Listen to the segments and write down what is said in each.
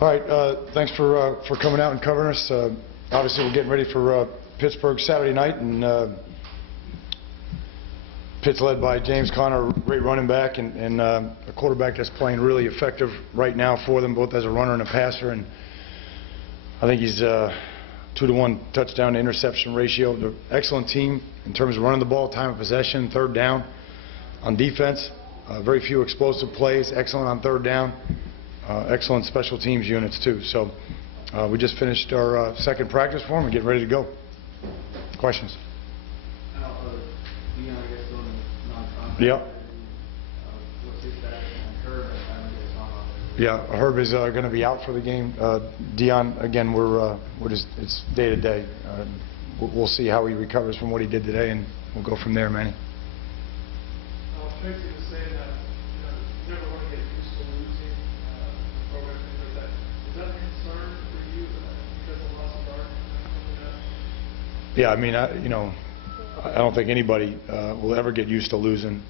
All right, thanks for coming out and covering us. Obviously, we're getting ready for Pittsburgh Saturday night, and Pitt's led by James Conner, a great running back, and a quarterback that's playing really effective right now for them, both as a runner and a passer. And I think he's 2-to-1 touchdown to interception ratio. They're an excellent team in terms of running the ball, time of possession, third down. On defense, very few explosive plays, excellent on third down. Excellent special teams units too. So we just finished our second practice for them and getting ready to go. Questions? Yeah. Yeah, Herb is going to be out for the game. Dion, again, we're just, it's day to day. We'll see how he recovers from what he did today, and we'll go from there, Manny. Tracy was saying that you never want to get used to losing program, things like that. Is that a concern for you because of loss of art coming up? Yeah, I mean, I don't think anybody will ever get used to losing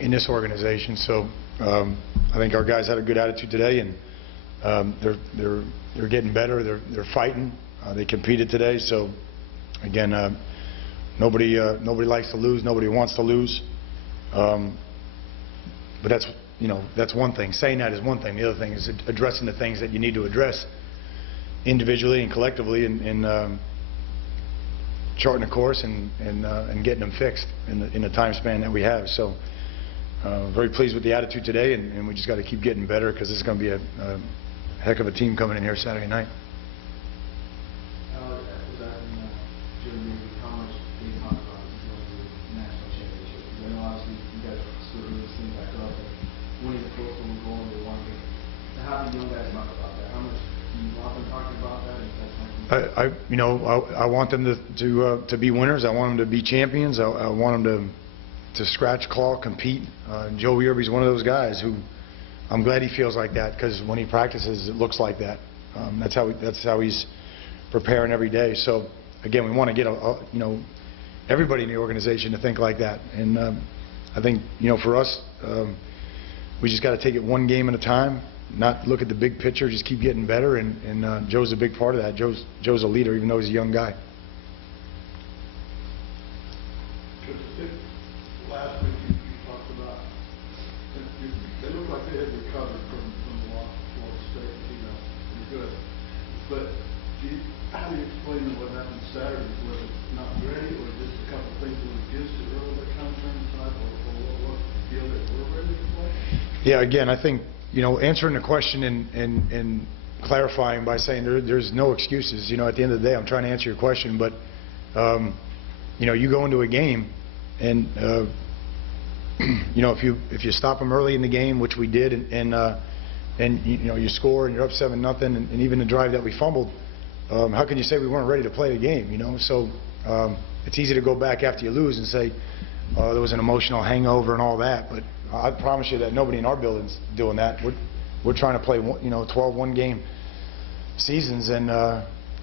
in this organization. So I think our guys had a good attitude today, and they're getting better. They're fighting. They competed today. So again, nobody likes to lose. Nobody wants to lose. But that's one thing. Saying that is one thing. The other thing is addressing the things that you need to address individually and collectively, and charting a course and getting them fixed in the time span that we have. So very pleased with the attitude today, and we just got to keep getting better, because it's going to be a heck of a team coming in here Saturday night. How do you guys talk about that? How much do you want them talking about that? I want them to be winners. I want them to be champions. I want them to scratch, claw, compete. Joe Yerby's one of those guys who I'm glad he feels like that, because when he practices, it looks like that. That's how he's preparing every day. So again, we want to get everybody in the organization to think like that. And I think for us, we just got to take it one game at a time. Not look at the big picture, just keep getting better, and Joe's a big part of that. Joe's a leader, even though he's a young guy. Last week you talked about, they look like they had recovered from the loss of Florida State, pretty good. But how do you explain what happened Saturday? Was it not ready, or just a couple of things that were against it early that kind of turned aside, or what feel that we're ready to play? Yeah, again, I think answering the question and clarifying by saying there's no excuses. At the end of the day, I'm trying to answer your question, but you go into a game, and if you stop them early in the game, which we did, and you score and you're up 7-0, and even the drive that we fumbled, how can you say we weren't ready to play the game? So it's easy to go back after you lose and say there was an emotional hangover and all that, but I promise you that nobody in our building's doing that. We're trying to play 12 one-game seasons, and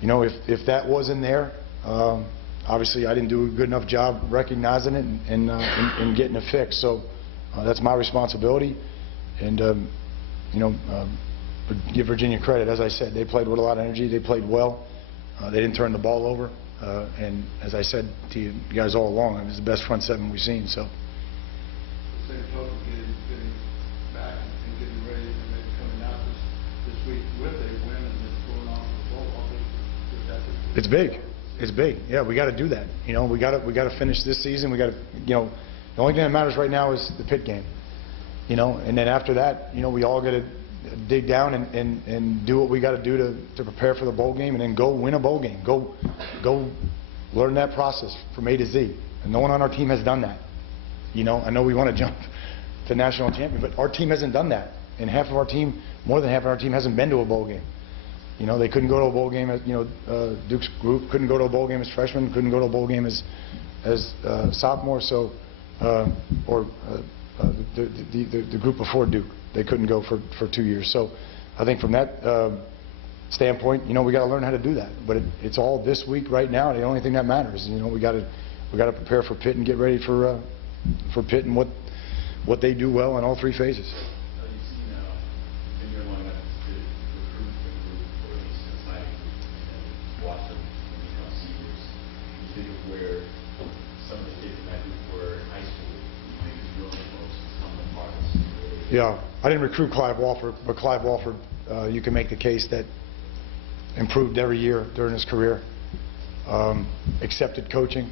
if that wasn't there, obviously I didn't do a good enough job recognizing it and getting it fixed. So that's my responsibility, and give Virginia credit. As I said, they played with a lot of energy. They played well. They didn't turn the ball over, and as I said to you guys all along, it was the best front seven we've seen. So. Same token, getting back and getting ready, and maybe coming out this week with a win and then going on to the bowl. It's big. It's big. Yeah, we got to do that. We got to finish this season. We got to, the only thing that matters right now is the Pitt game. And then after that, we all got to dig down and do what we got to do to prepare for the bowl game, and then go win a bowl game. Go learn that process from A to Z. And no one on our team has done that. I know we want to jump to national champion, but our team hasn't done that. And half of our team, more than half of our team, hasn't been to a bowl game. They couldn't go to a bowl game as, Duke's group couldn't go to a bowl game as freshmen, couldn't go to a bowl game as sophomores. So, the group before Duke, they couldn't go for 2 years. So, I think from that standpoint, we got to learn how to do that. But it's all this week right now. The only thing that matters, we got to prepare for Pitt and get ready for Pitt and what they do well in all three phases. You've seen in your lineup Yeah, I didn't recruit Clive Walford, but Clive Walford, you can make the case that improved every year during his career, accepted coaching,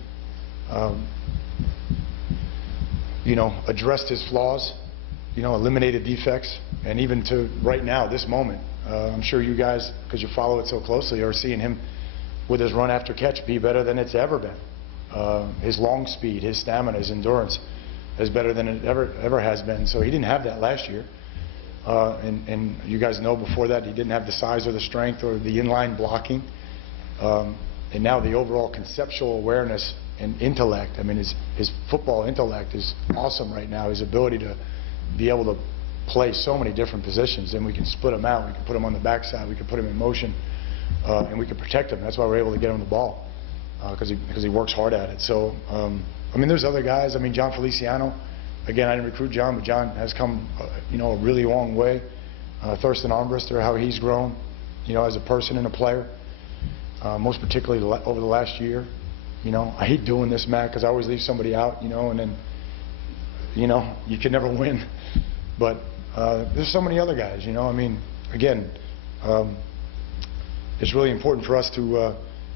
addressed his flaws, eliminated defects, and even to right now, this moment, I'm sure you guys, because you follow it so closely, are seeing him with his run after catch be better than it's ever been. His long speed, his stamina, his endurance is better than it ever has been. So he didn't have that last year. And you guys know before that he didn't have the size or the strength or the inline blocking. And now the overall conceptual awareness and intellect, I mean his football intellect is awesome right now. His ability to be able to play so many different positions, and we can split him out. We can put him on the backside, we can put him in motion, and we can protect him. That's why we're able to get him the ball, because he works hard at it. So I mean, there's other guys. I mean, John Feliciano. Again, I didn't recruit John, but John has come, a really long way. Thurston Armbruster, how he's grown, as a person and a player, most particularly over the last year. I hate doing this, Matt, because I always leave somebody out, and then, you can never win. But there's so many other guys, I mean, again, it's really important for us to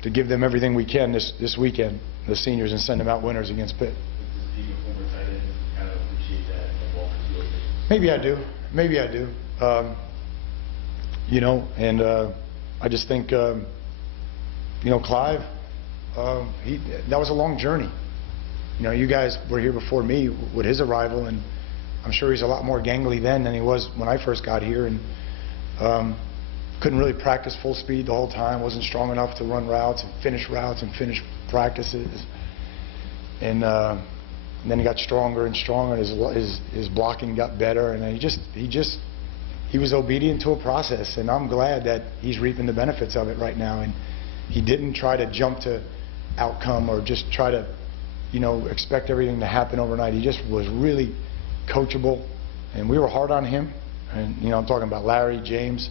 give them everything we can this weekend, the seniors, and send them out winners against Pitt. Maybe I do. Maybe I do. And I just think, Clive, that was a long journey. You guys were here before me with his arrival, and I'm sure he's a lot more gangly then than he was when I first got here, and couldn't really practice full speed the whole time, wasn't strong enough to run routes and finish practices. And then he got stronger and stronger, and his blocking got better, and he was obedient to a process, and I'm glad that he's reaping the benefits of it right now. And he didn't try to jump to outcome or just try to, expect everything to happen overnight. He just was really coachable, and we were hard on him. And I'm talking about Larry, James,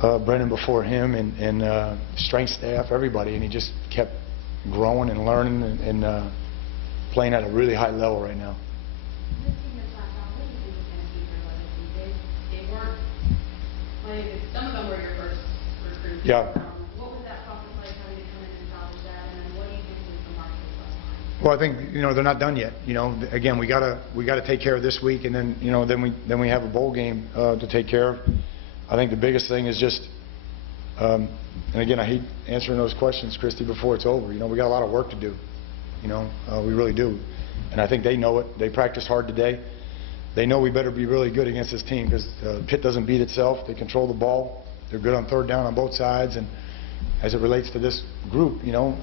Brennan before him, and strength staff, everybody, and he just kept growing and learning and playing at a really high level right now. They weren't playing. Some of them were your first recruits. Yeah. What was that process like, having to come in and salvage that, and then what do you think was the market left behind? Well, I think they're not done yet. Again, we gotta take care of this week, and then then we have a bowl game to take care of. I think the biggest thing is just, and again, I hate answering those questions, Christy, before it's over. We got a lot of work to do. We really do. And I think they know it. They practiced hard today. They know we better be really good against this team, because Pitt doesn't beat itself. They control the ball. They're good on third down on both sides. And as it relates to this group, they want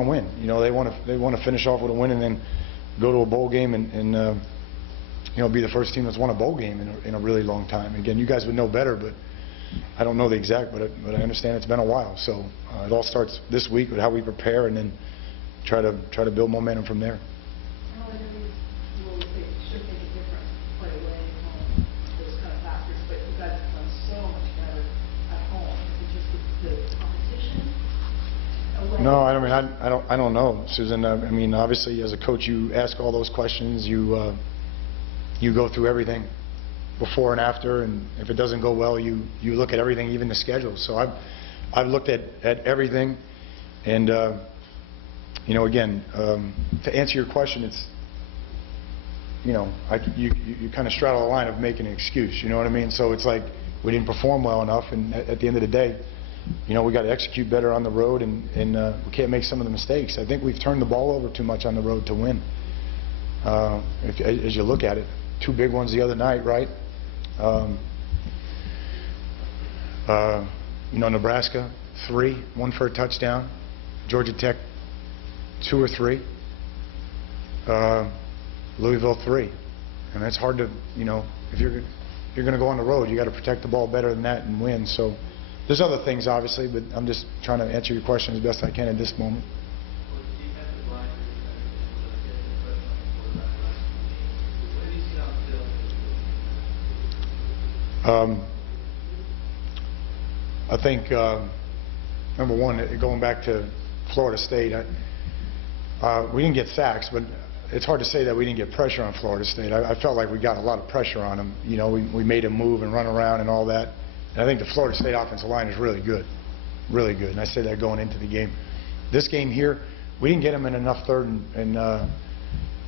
to win. They want to finish off with a win and then go to a bowl game and be the first team that's won a bowl game in a really long time. Again, you guys would know better, but I don't know the exact, but I understand it's been a while. So it all starts this week with how we prepare, and then try to build momentum from there. I don't think you should make a difference right away on those kind of factors, but you guys have done so much better at home. Is it just the competition? No, I don't know, Susan. I mean, obviously, as a coach, you ask all those questions. You go through everything before and after, and if it doesn't go well, you look at everything, even the schedule. So I've looked at everything, and again, to answer your question, it's you kind of straddle the line of making an excuse. You know what I mean? So it's like we didn't perform well enough, and at the end of the day, we got to execute better on the road, and we can't make some of the mistakes. I think we've turned the ball over too much on the road to win. As you look at it, 2 big ones the other night, right? Nebraska 3, 1 for a touchdown. Georgia Tech 2 or 3. Louisville 3. And that's hard to, if you're going to go on the road, you got to protect the ball better than that and win. So there's other things, obviously, but I'm just trying to answer your question as best I can at this moment. I think, number one, going back to Florida State, we didn't get sacks, but it's hard to say that we didn't get pressure on Florida State. I felt like we got a lot of pressure on them. You know, we made them move and run around and all that. And I think the Florida State offensive line is really good, really good. And I said that going into the game. This game here, we didn't get them in enough third and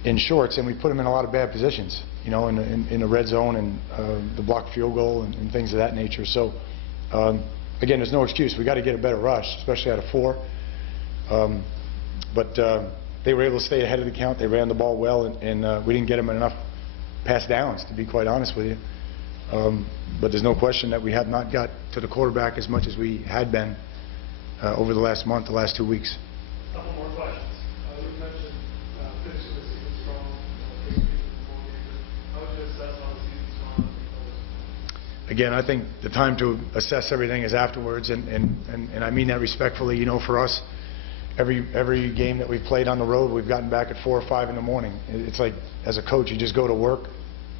in shorts, and we put them in a lot of bad positions, you know, in the red zone and the blocked field goal and things of that nature. So, again, there's no excuse. We got to get a better rush, especially out of 4. But they were able to stay ahead of the count. They ran the ball well, and we didn't get them enough pass downs, to be quite honest with you. But there's no question that we have not got to the quarterback as much as we had been over the last month, the last 2 weeks. A couple more questions. You mentioned finishing the season strong, 8 weeks before game. How would you assess how the season's gone? Again, I think the time to assess everything is afterwards, and I mean that respectfully. You know, for us, every game that we've played on the road, we've gotten back at 4 or 5 in the morning. It's like, as a coach, you just go to work,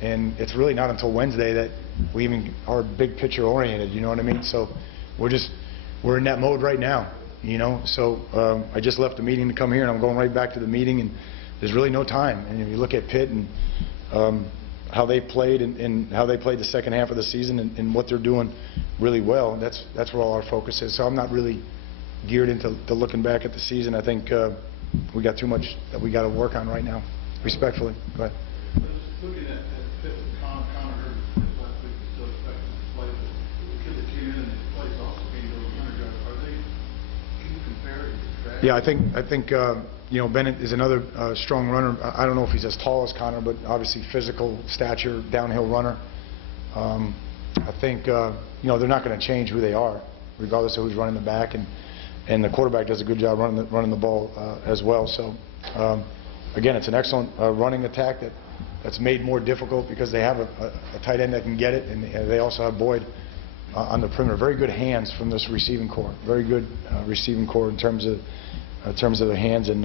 and it's really not until Wednesday that we even are big picture oriented. You know what I mean? So we're in that mode right now. You know, so I just left the meeting to come here, and I'm going right back to the meeting, and there's really no time. And if you look at Pitt and how they played and how they played the second half of the season and what they're doing really well, that's where all our focus is. So I'm not really geared into looking back at the season. I think we got too much that we got to work on right now. Respectfully, go ahead. Just looking at Pitt and Connor heard last week, still expecting to play, but the kid that came in and plays also being over 100 yards. Are they? Can you compare it? Yeah, I think you know, Bennett is another strong runner. I don't know if he's as tall as Connor, but obviously physical stature, downhill runner. I think you know, they're not going to change who they are, regardless of who's running the back, and the quarterback does a good job running the ball as well. So again, it's an excellent running attack that's made more difficult because they have a tight end that can get it, and they also have Boyd on the perimeter. Very good hands from this receiving core. Very good receiving core in terms of their hands, and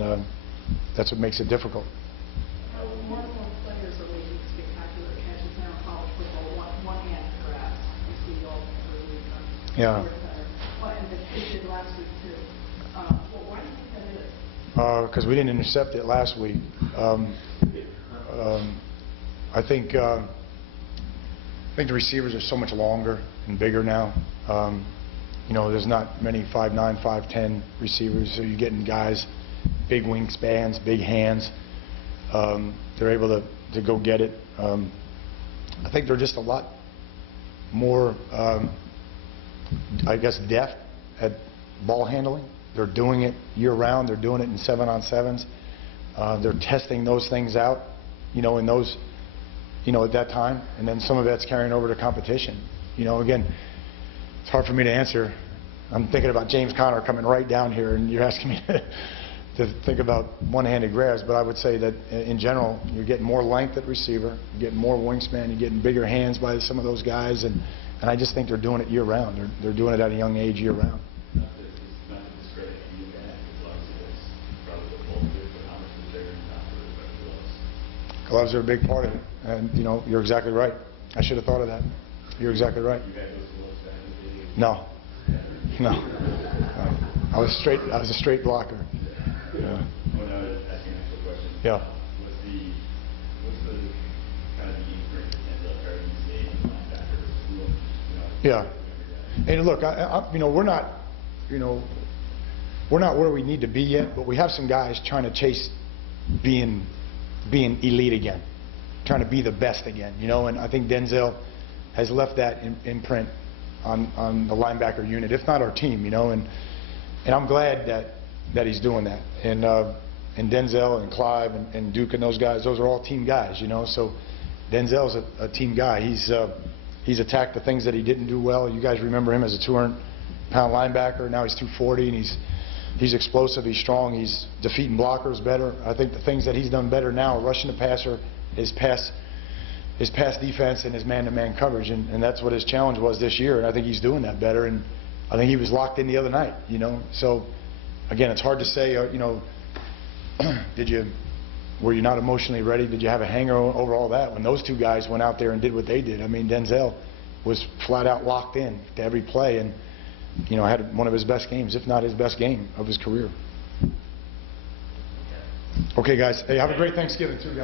that's what makes it difficult. More and more players are making spectacular catches now in college football. One hand grabs. You see all the Yeah. And the kid did last week too. Well, why do you think that is? Because we didn't intercept it last week. I think the receivers are so much longer and bigger now. You know, there's not many 5'9", 5'10" receivers, so you're getting guys, big wingspans, big hands. They're able to go get it. I think they're just a lot more, I guess, deft at ball handling. They're doing it year-round. They're doing it in 7-on-7s. They're testing those things out, you know, in those, you know, at that time, and then some of that's carrying over to competition. You know, again, it's hard for me to answer. I'm thinking about James Conner coming right down here, and you're asking me to think about one-handed grabs, but I would say that in general, you're getting more length at receiver, you're getting more wingspan, you're getting bigger hands by some of those guys, and I just think they're doing it year-round. They're doing it at a young age year-round. Gloves are a big part of it, and you know, you're exactly right. I should have thought of that. You're exactly right. No. I was a straight blocker. Yeah. When I was asking an actual question, Yeah. what's the kind of the imprint that Denzel Perry made in linebackers? Yeah. And look, you know, we're not where we need to be yet, but we have some guys trying to chase being elite again, trying to be the best again, you know, and I think Denzel has left that imprint on the linebacker unit, if not our team, you know, and I'm glad that he's doing that. And Denzel and Clive and Duke and those guys, those are all team guys, you know. So Denzel's a team guy. He's attacked the things that he didn't do well. You guys remember him as a 200-pound linebacker. Now he's 240, and he's explosive. He's strong. He's defeating blockers better. I think the things that he's done better now are rushing the passer, his pass defense, and his man-to-man coverage, and that's what his challenge was this year. And I think he's doing that better. And I think he was locked in the other night, you know. So again, it's hard to say, you know, were you not emotionally ready? Did you have a hanger over all that? When those two guys went out there and did what they did, I mean, Denzel was flat out locked in to every play, and you know, had one of his best games, if not his best game of his career. Okay, guys. Hey, have a great Thanksgiving too, guys.